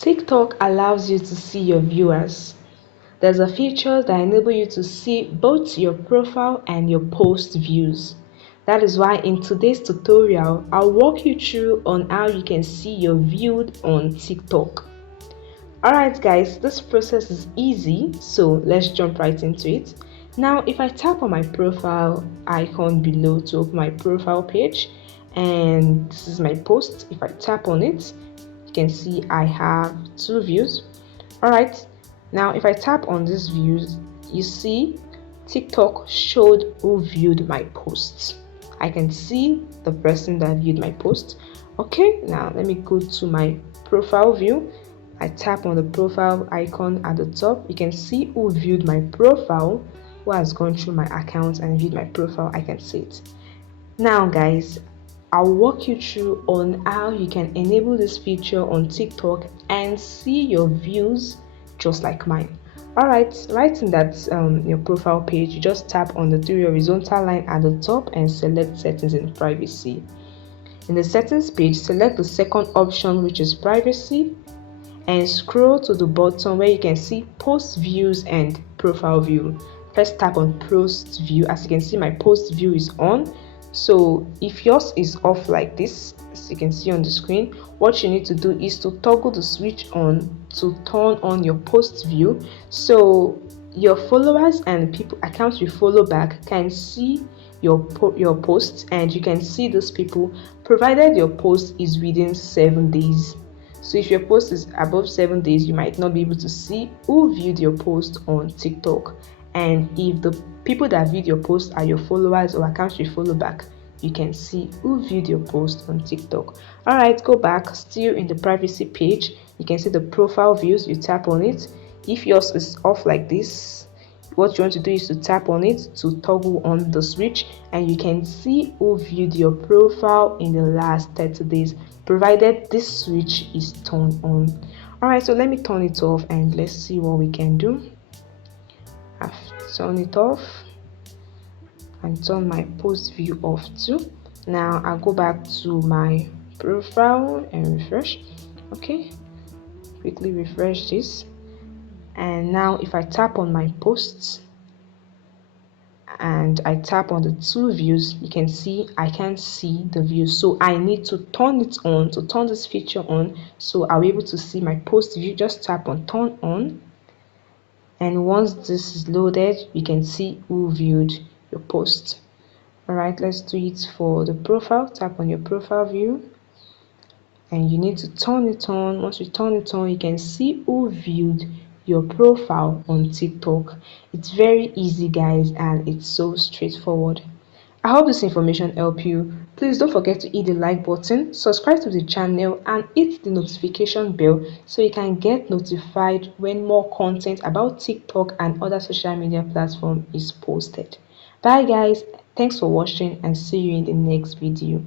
TikTok allows you to see your viewers. There's a feature that enable you to see both your profile and your post views. That is why in today's tutorial, I'll walk you through on how you can see your viewed on TikTok. Alright guys, this process is easy, so let's jump right into it. Now if I tap on my profile icon below to open my profile page, and this is my post, if I tap on it, you can see I have 2 views. Alright, now if I tap on these views, you see TikTok showed who viewed my post. I can see the person that viewed my post. Okay, now let me go to my profile view. I tap on the profile icon at the top. You can see who viewed my profile, who has gone through my account and viewed my profile. I can see it. Now guys, I'll walk you through on how you can enable this feature on TikTok and see your views just like mine. Alright, right in that your profile page, you just tap on the 3 horizontal line at the top and select settings and privacy. In the settings page, select the second option, which is privacy, and scroll to the bottom where you can see post views and profile view. First tap on post view. As you can see, my post view is on. So if yours is off like this, as you can see on the screen, what you need to do is to toggle the switch on to turn on your post view, so your followers and people accounts you follow back can see your posts, and you can see those people provided your post is within 7 days. So if your post is above 7 days, you might not be able to see who viewed your post on TikTok. And if the people that viewed your post are your followers or accounts you follow back, you can see who viewed your post on TikTok. Alright, go back, still in the privacy page. You can see the profile views. You tap on it. If yours is off like this, what you want to do is to tap on it to toggle on the switch, and you can see who viewed your profile in the last 30 days, provided this switch is turned on. Alright, so let me turn it off and let's see what we can do. I've turned it off and turn my post view off too. Now I'll go back to my profile and refresh. Okay, quickly refresh this, and now if I tap on my posts and I tap on the 2 views, you can see I can't see the views, so I need to turn it on to turn this feature on, so I'll be able to see my post view. Just tap on turn on, and once this is loaded, you can see who viewed your post. Alright, let's do it for the profile. Tap on your profile view and you need to turn it on. Once you turn it on, you can see who viewed your profile on TikTok. It's very easy guys, and it's so straightforward. I hope this information helped you. Please don't forget to hit the like button, subscribe to the channel, and hit the notification bell so you can get notified when more content about TikTok and other social media platforms is posted. Bye guys, thanks for watching and see you in the next video.